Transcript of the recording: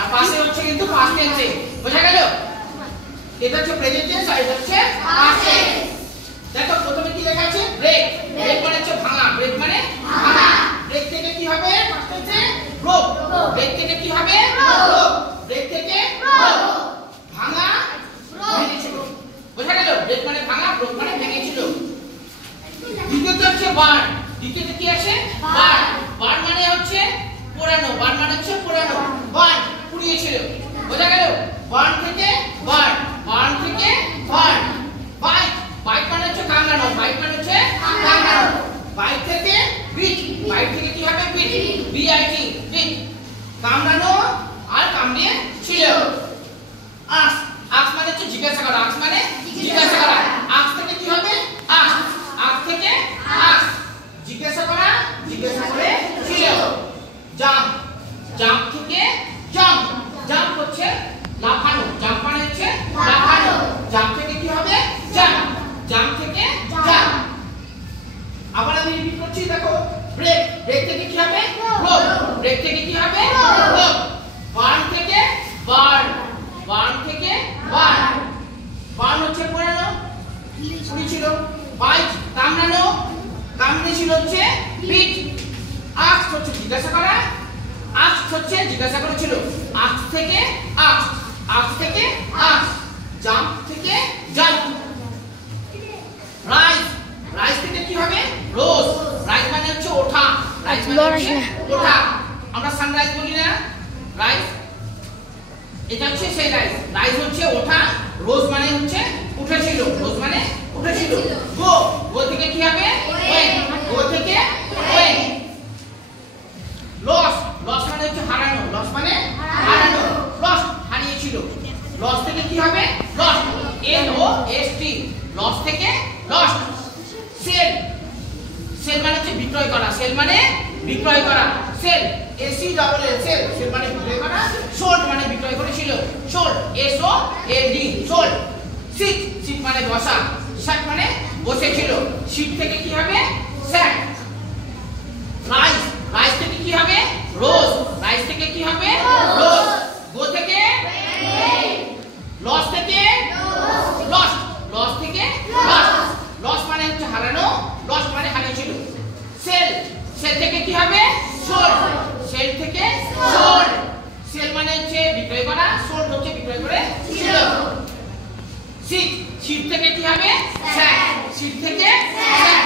আর পাশে হচ্ছে কিন্তু পাস্ট টেন্সে। বোঝা গেল? এটা হচ্ছে প্রেজেন্ট টেন্স আর এটা হচ্ছে পাস্ট টেন্স। দেখো প্রথমে কি লেখা আছে? ব্রেক। ব্রেক মানে হচ্ছে ভাঙা। ব্রেক মানে ভাঙা। ব্রেক থেকে কি হবে? পাস্ট টেন্সে ব্রোক। ব্রেক থেকে কি হবে? ব্রোক। ব্রেক থেকে ব্রোক। ভাঙা ভেঙেছিল। বোঝা গেল? ব্রেক মানে ভাঙা, ব্রোক মানে ভেঙেছিল। দ্বিতীয়তে হচ্ছে বার্ন। দ্বিতীয়তে কি আছে? বার্ন। বার্ন মানে হচ্ছে পোড়ানো। বার্ন মানে হচ্ছে পোড়ানো। বার্ন পুড়িয়েছিল। বোঝা গেল? বার্ন থেকে বার্ন। বার্ন থেকে বার্ন। বাইট। বাইট মানে হচ্ছে কামড়ানো। বাইট মানে হচ্ছে কামড়ানো। বাইট থেকে বিট। বাইট থেকে কি হবে? বিট। B I T bit. কামড়ানো আর কামড়িয়ে ছিল। আস। আস মানে হচ্ছে জিজ্ঞাসা করা। আস মানে জিজ্ঞাসা করা। আস থেকে কি হবে? আস। আস থেকে আস। জিজ্ঞাসা করা, জিজ্ঞাসা করে ছিল। জাম্প। জাম্প থেকে জাম্প। জাম্প হচ্ছে লাফানো। জাম্প মানে হচ্ছে লাফানো। জাম্প থেকে কি হবে? জাম্প। জাম্প থেকে জাম্প। আবার আমি রিপিট করছি, দেখো। ব্রেক। ব্রেক থেকে কি হবে? ব্রোক। ব্রেক থেকে কি হবে? ব্রোক। বার্ন থেকে বার্ন। বার্ন থেকে বার্ন। বার্ন হচ্ছে পোড়ানো, পুড়িয়েছিল। বাইট কামড়ানো, কামড়েছিল হচ্ছে বিট। আস্ক হচ্ছে জিজ্ঞাসা করা। আস্ক হচ্ছে জিজ্ঞাসা করেছিল। আস্ক থেকে আস্ক। আস্ক থেকে আস্ক। জাম্প থেকে জাম্প। রাইজ। রাইজ থেকে কি হবে? রোজ। রাইজ মানে হচ্ছে ওঠা। রাইজ মানে হচ্ছে ওঠা। আমরা সানরাইজ বলি না? রাইজ। এটা হচ্ছে সেই রাইজ। রাইজ হচ্ছে ওঠা। রোজ মানে হচ্ছে উঠেছিল। রোজ মানে উঠেছিল। গো। গো থেকে কি হবে? ওয়েন। গো থেকে ওয়েন। লস। লস মানে হচ্ছে হারানো। লস মানে হারানো। লস হারিয়েছিল। লস থেকে কি হবে? Loss. L O S T. Loss থেকে লস। সেল। সেল মানে হচ্ছে বিক্রয় করা। সেল মানে বিক্রয় করা। Sell S E double L sell. Sell মানে বিক্রয় করা। সোল্ড মানে বিক্রয় করেছিল। Sold S O L D sold. Sit. Sit মানে বসা। স্যাট মানে বসেছিল। সিট থেকে কি হবে? স্যাট। রাইস। রাইস থেকে কি হবে? রোজ। রাইস থেকে কি হবে? রোজ। গো থেকে লস থেকে লস। লস থেকে লস। লস মানে হচ্ছে হারানো। লস মানে হারিয়েছিল। সেল। সেল থেকে কি হবে? সোল্ড। সেল থেকে সোল্ড। সেল মানে হচ্ছে বিক্রয় করা। সোল্ড হচ্ছে বিক্রয় করে ছিল। সিট। সিট থেকে কি হবে? স্যাট। সিট থেকে স্যাট।